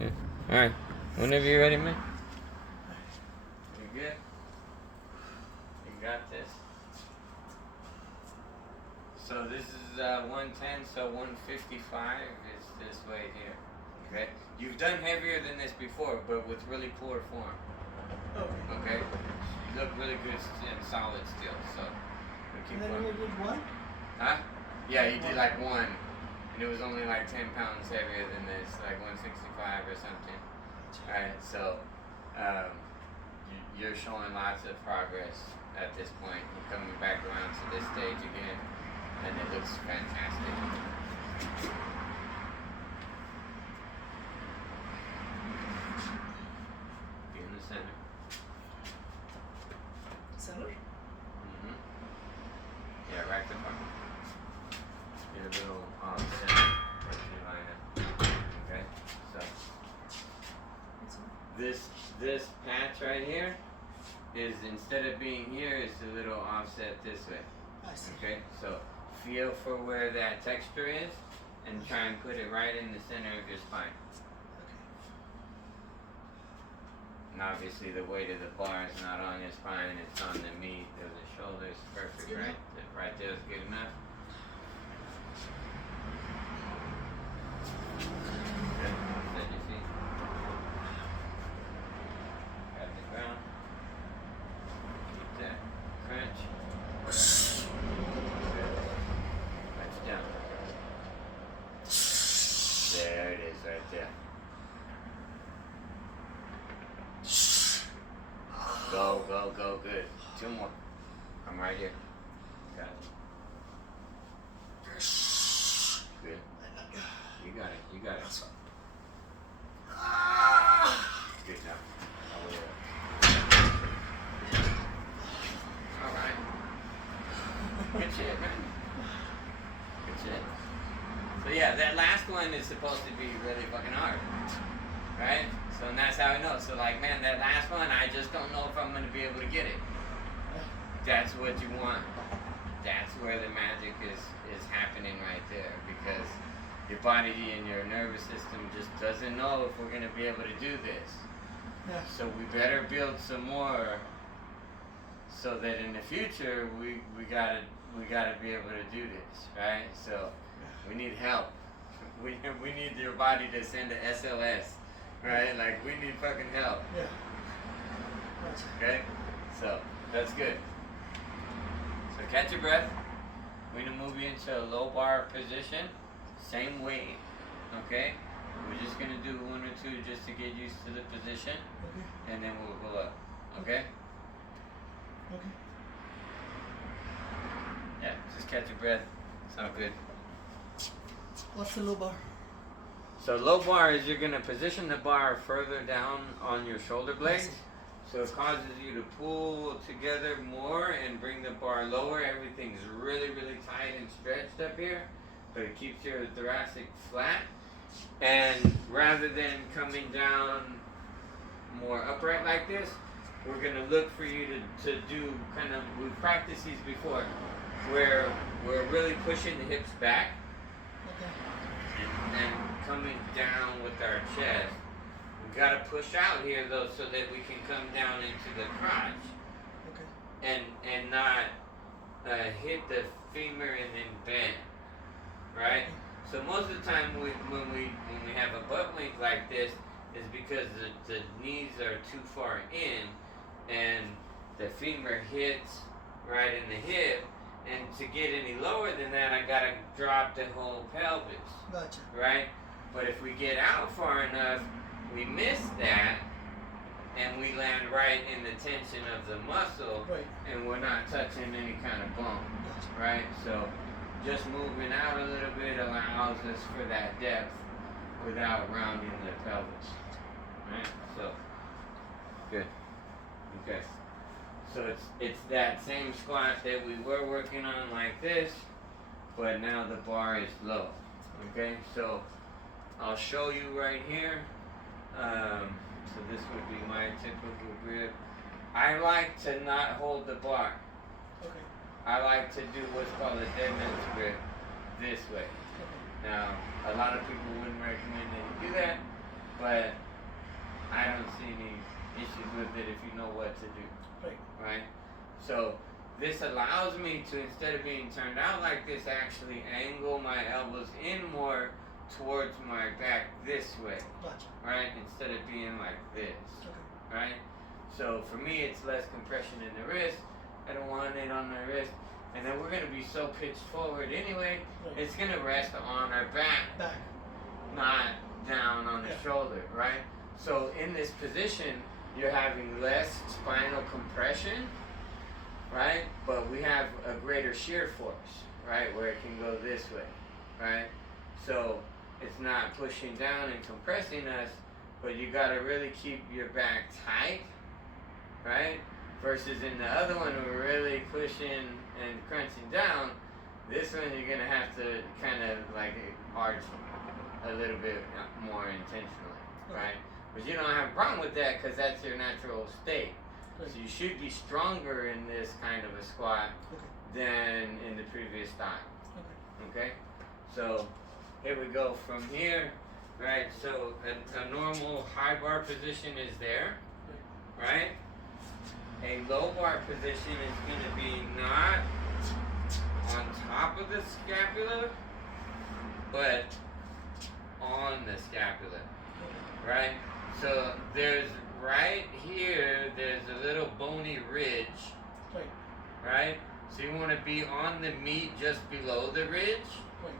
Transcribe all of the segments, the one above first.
Yeah. Alright. Whenever you're ready, man. You good? You got this? So this is 110, so 155 is this weight here. Okay? You've done heavier than this before, but with really poor form. Okay? You look really good and solid still, so we'll keep And then going. you did one? Huh? Yeah, you did like one. And it was only like 10 pounds heavier than this, like 165 or something. Alright, so you're showing lots of progress at this point. You're coming back around to this stage again, and it looks fantastic. Be in the center. Center? Mm-hmm. Yeah, right the front. Get a little center. Line up. Okay, so this patch right here is, instead of being here, it's a little offset this way. I see. Okay, so feel for where that texture is and try and put it right in the center of your spine. Okay. And obviously the weight of the bar is not on your spine, it's on the meat of the shoulders. Perfect, right? Right there is good enough. Okay, set your feet. Grab the ground. Keep that crunch. Touch down. There it is right there. Go, go, go, good. Two more. I'm right here. Got it. Good. You got it, you got it. Good job. All the way up. Alright. Good shit, man. Good shit. So yeah, that last one is supposed to be really fucking hard. Right? So and that's how I know. So like, man, that last one, I just don't know if I'm gonna be able to get it. That's what you want. That's where the magic is happening right there, because your body and your nervous system just doesn't know if we're gonna be able to do this. Yeah. So we better build some more, so that in the future we gotta be able to do this, right? So we need help. We need your body to send a SOS, right? Like, we need fucking help. Yeah. Okay? So that's good. So catch your breath. We're gonna move you into a low bar position, same weight. Okay? We're just gonna do one or two just to get used to the position, Okay. and then we'll go up. Okay? Okay. Yeah, just catch your breath. Sound good. What's the low bar? So low bar is, you're gonna position the bar further down on your shoulder blades. So it causes you to pull together more and bring the bar lower. Everything's really, really tight and stretched up here, but it keeps your thoracic flat. And rather than coming down more upright like this, we're gonna look for you to do kind of, we've practiced these before, where we're really pushing the hips back Okay. and coming down with our chest. We gotta push out here though, so that we can come down into the crotch Okay. and not hit the femur and then bend, right? So most of the time when we have a butt wink like this, is because the knees are too far in and the femur hits right in the hip, and to get any lower than that, I gotta drop the whole pelvis. Gotcha. Right? But if we get out far enough, we miss that, and we land right in the tension of the muscle, Right. and we're not touching any kind of bone, Gotcha. right? So just moving out a little bit allows us for that depth without rounding the pelvis, right? So, good. Okay. So it's that same squat that we were working on like this, but now the bar is low. Okay, so I'll show you right here. So this would be my typical grip. I like to not hold the bar. Okay. I like to do what's called a dead man's grip this way. Okay. Now, a lot of people wouldn't recommend that you do that, but but I don't see any issues with it if you know what to do. Right. Right? So this allows me to, instead of being turned out like this, actually angle my elbows in more towards my back this way. Gotcha. Right? Instead of being like this. Okay. Right? So for me, it's less compression in the wrist. I don't want it on the wrist. And then we're going to be so pitched forward anyway, Right. it's going to rest on our back, Back. not down on the Yeah. shoulder, right? So in this position, you're having less spinal compression, right? But we have a greater shear force, right? Where it can go this way, right? So it's not pushing down and compressing us, but you got to really keep your back tight, right? Versus in the other one, we're really pushing and crunching down. This one, you're going to have to kind of like arch a little bit more intentionally, right? But you don't have a problem with that because that's your natural state. Right. So you should be stronger in this kind of a squat Okay. than in the previous style. Okay. Okay? So here we go from here, right? So a normal high bar position is there, right? A low bar position is going to be not on top of the scapula, but on the scapula, right? So there's right here, there's a little bony ridge, Right. right? So you want to be on the meat just below the ridge Right.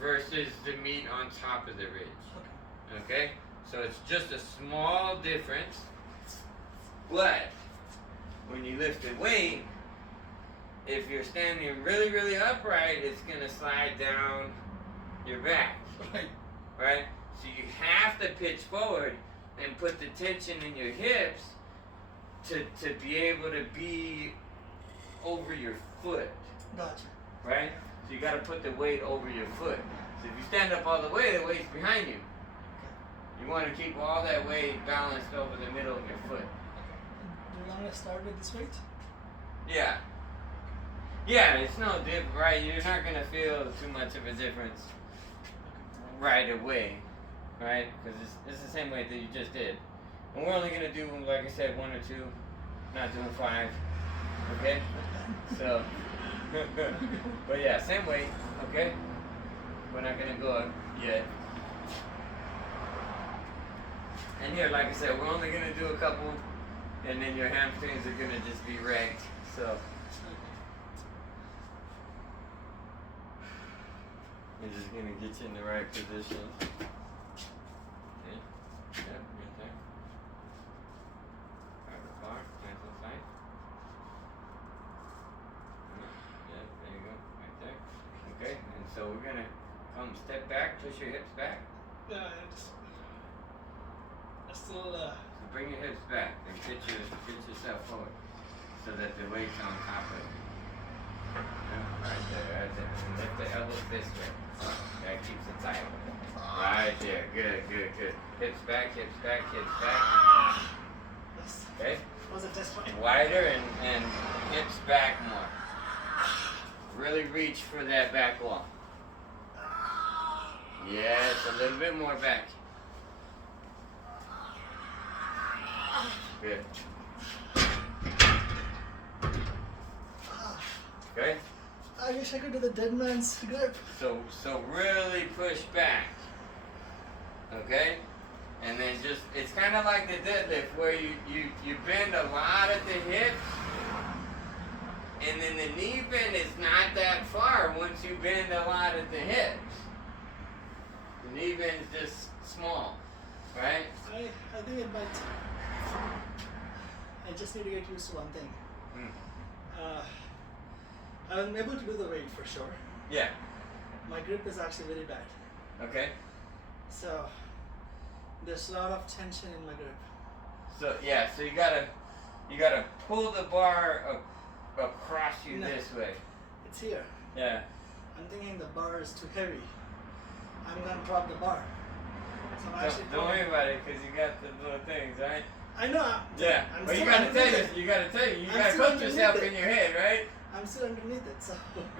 versus the meat on top of the ridge, Okay. okay? So it's just a small difference, but when you lift the weight, if you're standing really, really upright, it's going to slide down your back, Right. right? So you have to pitch forward and put the tension in your hips to be able to be over your foot, Gotcha. right? So you got to put the weight over your foot. So if you stand up all the way, the weight's behind you. You want to keep all that weight balanced over the middle of your foot. Do you want to start with this weight? Yeah. Yeah, it's no different, right? You're not going to feel too much of a difference right away, right? Because it's the same weight that you just did. And we're only going to do, like I said, 1 or 2, not doing 5, okay? So, but yeah, same weight, okay? We're not going to go up yet. And here, like I said, we're only going to do a couple, and then your hamstrings are going to just be wrecked, so. I'm just gonna get you in the right position. Okay. Yep, right there. Grab the bar, nice and tight. Yep, there you go, right there. Okay, and so we're gonna come step back, push your hips back. Yeah, I still. So bring your hips back and pitch yourself forward so that the weight's on top of it. Yep, right there, right there. And lift the elbows this way. That keeps it tight. Right there. Good, good, good. Hips back, hips back, hips back. Okay? Was a test point. Wider and hips back more. Really reach for that back wall. Yes, a little bit more back. Good. Okay? I wish I could do the dead man's grip. So really push back. Okay? And then just, it's kind of like the deadlift where you bend a lot at the hips, and then the knee bend is not that far once you bend a lot at the hips. The knee bend is just small, right? I think it might. I just need to get used to one thing. I'm able to do the weight for sure. Yeah. My grip is actually very bad. Okay. So there's a lot of tension in my grip. So yeah, so you gotta pull the bar across you this way. It's here. Yeah. I'm thinking the bar is too heavy. I'm gonna drop the bar. So I'm actually Don't worry about it because you got the little things, right? I know. Yeah. I'm But you still gotta underneath you gotta I'm still coach yourself underneath in your head, right? I'm still underneath it, so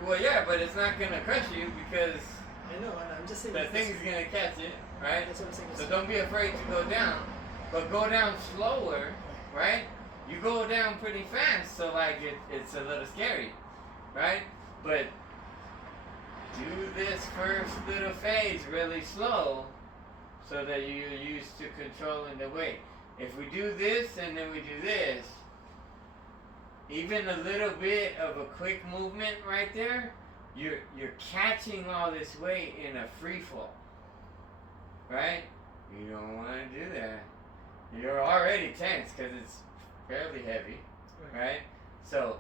Well, yeah, but it's not gonna crush you because I know, and I'm just saying the thing's gonna catch it. right? That's what I'm saying. So don't be afraid to go down, but go down slower, right? You go down pretty fast, so like it's a little scary, right? But do this first little phase really slow, so that you're used to controlling the weight. If we do this and then we do this, even a little bit of a quick movement right there, you're catching all this weight in a free fall, right? You don't want to do that. You're already tense because it's fairly heavy, right? So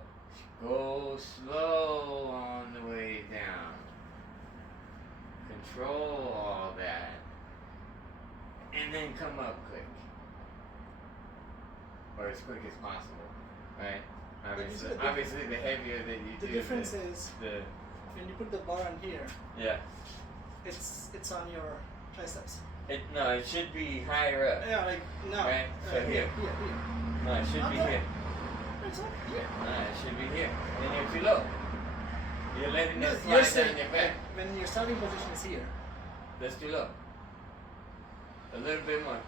go slow on the way down. Control all that. And then come up quick. Or as quick as possible, right? Obviously the heavier that you do, the difference is the when you put the bar on here, yeah. it's on your triceps. It should be higher up. Yeah, like now. Right? So here. Here. No, it should be here. It's up here. No, it should be here. Then you're too low. You're letting No, it you're slide down saying your back. when your starting position is here. That's too low. A little bit more.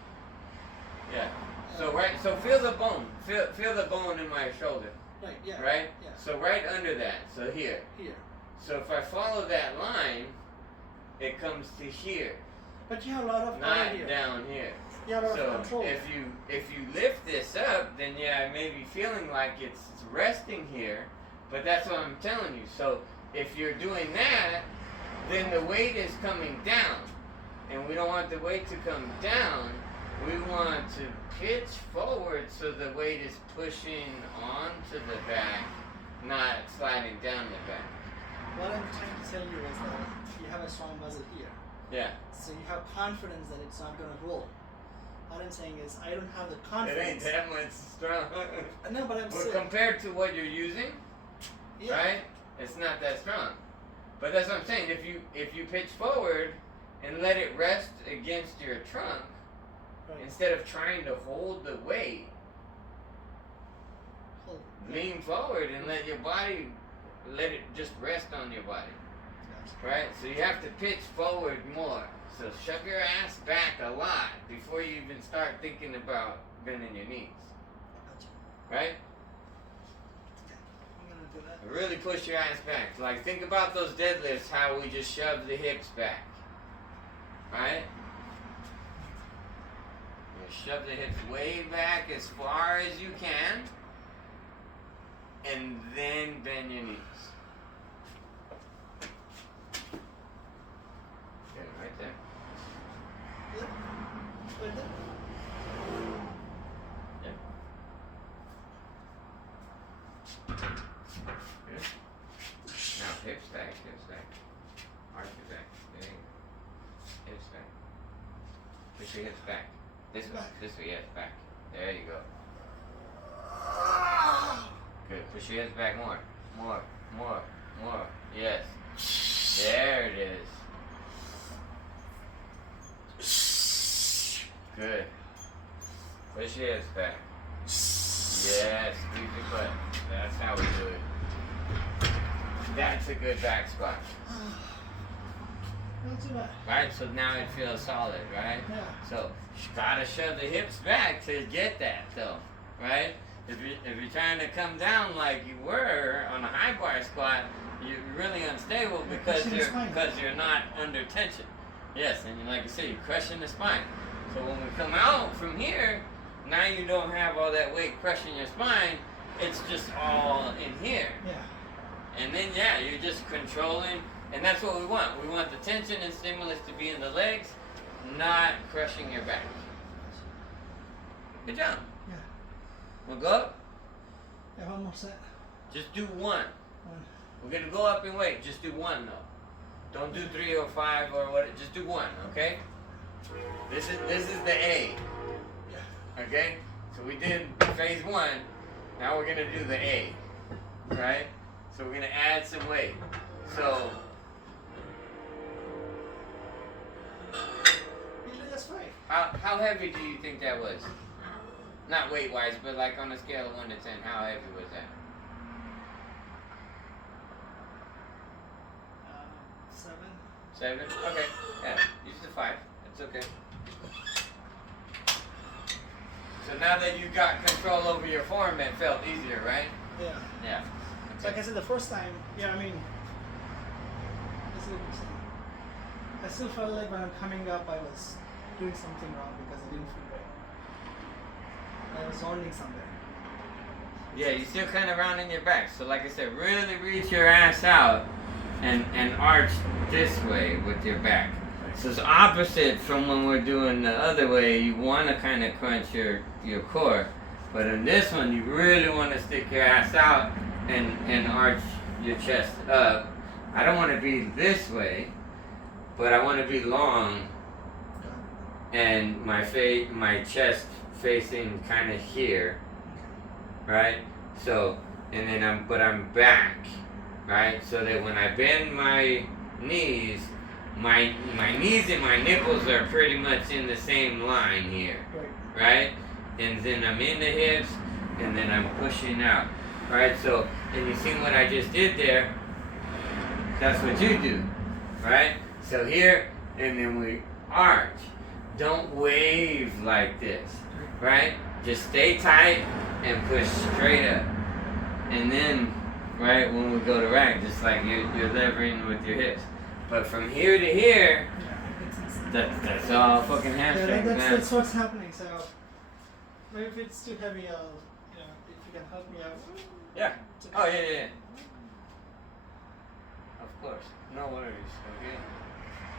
Yeah. So feel the bone. Feel the bone in my shoulder. Right, yeah. Right? Yeah. So right under that. So here. Here. So if I follow that line, it comes to here. But you have a lot of power Not here. down here. You have a lot So of control. if you lift this up, then yeah, I may be feeling like it's resting here, but that's what I'm telling you. So if you're doing that, then the weight is coming down, and we don't want the weight to come down. We want to pitch forward so the weight is pushing onto the back, not sliding down the back. What I'm trying to tell you is that you have a strong muscle here. Yeah. So you have confidence that it's not going to roll. What I'm saying is I don't have the It confidence. ain't that much strong. No, but I'm Well, saying. compared to what you're using, Yeah. right? It's not that strong. But that's what I'm saying. If you pitch forward and let it rest against your trunk, Right. instead of trying to hold the weight, Hold. lean forward and let your body, let it just rest on your body, right? So you have to pitch forward more. So shove your ass back a lot before you even start thinking about bending your knees, Gotcha. right? Okay. I'm gonna do that. Really push your ass back. Like think about those deadlifts, how we just shove the hips back, right? Shove the hips way back as far as you can, and then bend your knees. Okay, right there. Yeah. Right there. Yeah. Good. Now hips back, arch your back. There you go. Hips back. Push your hips back. This way, yes, back. There you go. Good. Push your hips back more. Yes. There it is. Good. Push your hips back. Yes, squeeze your butt. That's how we do it. That's a good back squat. Not too bad. Right, so now it feels solid, right? Yeah. So you gotta shove the hips back to get that though, right? If you're trying to come down like you were on a high bar squat, you're really unstable because you're not under tension. Yes, and like I said, you're crushing the spine. So when we come out from here, now you don't have all that weight crushing your spine. It's just all in here. Yeah. And then yeah, you're just controlling. And that's what we want. We want the tension and stimulus to be in the legs, not crushing your back. Good job. Yeah. We'll go up. Yeah, one more set. Just do one. One. We're gonna go up in weight. Just do one though. Don't do 3 or 5 or what. Just do one. Okay. This is the A. Yeah. Okay. So we did phase 1. Now we're gonna do the A. Right. So we're gonna add some weight. So. Usually that's 5. How heavy do you think that was? Not weight wise, but like on a scale of 1 to 10, how heavy was that? 7. 7? Okay. Yeah. Use the 5. That's It's okay. So now that you got control over your form, it felt easier, right? Yeah. Yeah. So like I said, the first time, yeah, I mean, I still felt like when I'm coming up, I was doing something wrong because I didn't feel right. I was landing somewhere. Yeah, you're still kind of rounding your back. So like I said, really reach your ass out and arch this way with your back. So it's opposite from when we're doing the other way. You want to kind of crunch your core. But in this one, you really want to stick your ass out and arch your chest up. I don't want to be this way, but I want to be long and my chest facing kind of here, right? So, and then I'm back, right? So that when I bend my knees, my knees and my nipples are pretty much in the same line here, right? And then I'm in the hips, and then I'm pushing out, right? So, and you see what I just did there? That's what you do, right? So here, and then we arch. Don't wave like this, right? Just stay tight and push straight up. And then, right, when we go to rack, just like you're levering with your hips. But from here to here, that's all fucking hamstring, man. That's what's happening. So maybe if it's too heavy, I'll, if you can help me out. Yeah. Oh, yeah. Of course. No worries, okay?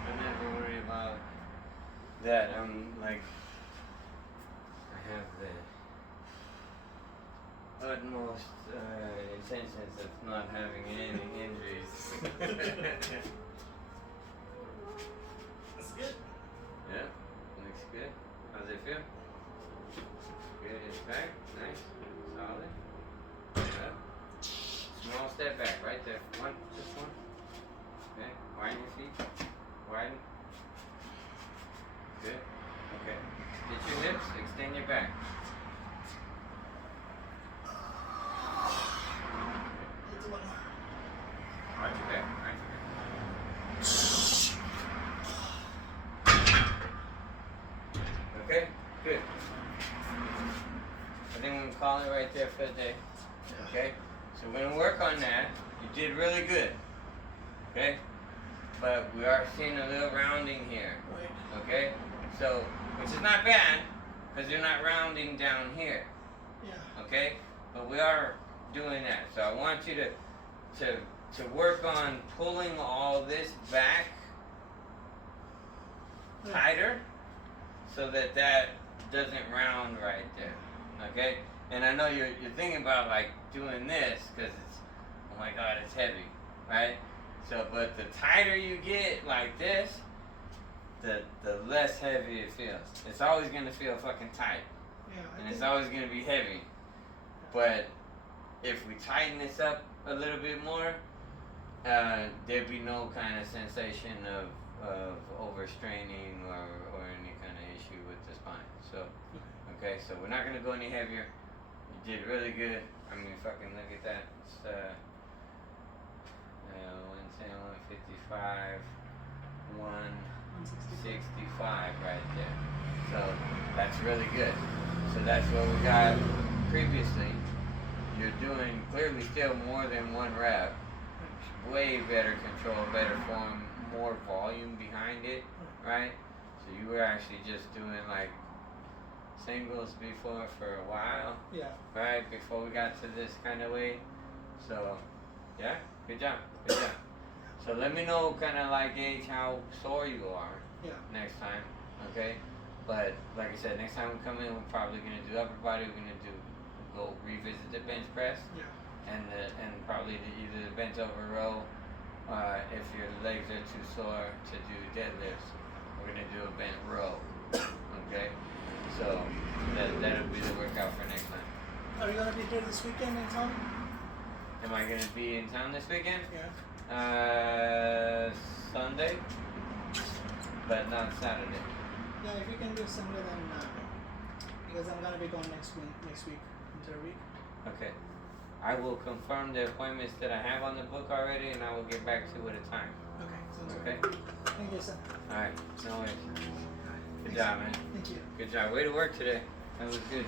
I never worry about that. I'm like, I have the utmost intentions of not having any injuries. That's good. Yeah, looks good. How's it feel? Good, it's back. Nice. Solid. Good. Small step back right there. One, just one. Okay, widen your feet. Widen. Good. Okay. Get your hips, extend your back. Arch your back. Arch your back. Okay, good. I think we can call it right there for the day. Okay? So we're going to work on that. You did really good. Okay? But we are seeing a little rounding here. Okay? So, which is not bad, because you're not rounding down here. Yeah. Okay? But we are doing that. So I want you to work on pulling all this back tighter so that doesn't round right there. Okay? And I know you're thinking about like doing this because it's, oh my God, it's heavy, right? So, but the tighter you get like this, the less heavy it feels. It's always gonna feel fucking tight, and it's always gonna be heavy. But if we tighten this up a little bit more, there'd be no kind of sensation of overstraining or any kind of issue with the spine. So, okay, so we're not gonna go any heavier. You did really good. I mean, fucking look at that. It's 110, 155, 165 right there. So that's really good. So that's what we got previously. You're doing clearly still more than one rep. Way better control, better form, more volume behind it, right? So you were actually just doing like singles before for a while, right? Before we got to this kind of weight. So, yeah, good job. So let me know, kind of like gauge how sore you are next time, okay? But like I said, next time we come in, we're probably gonna do upper body. We're gonna go revisit the bench press, and probably either the bent over row. If your legs are too sore to do deadlifts, we're gonna do a bent row, okay? So that'll be the workout for next time. Are you gonna be here this weekend in town? Am I gonna be in town this weekend? Yeah. Sunday, but not Saturday. Yeah, if you can do Sunday, then because I'm gonna be gone next week, entire week. Okay. I will confirm the appointments that I have on the book already, and I will get back to you with a time. Okay. Sounds Okay. good. Thank you, sir. All right. No worries. Good job, man. Thank you. Good job. Way to work today. That was good.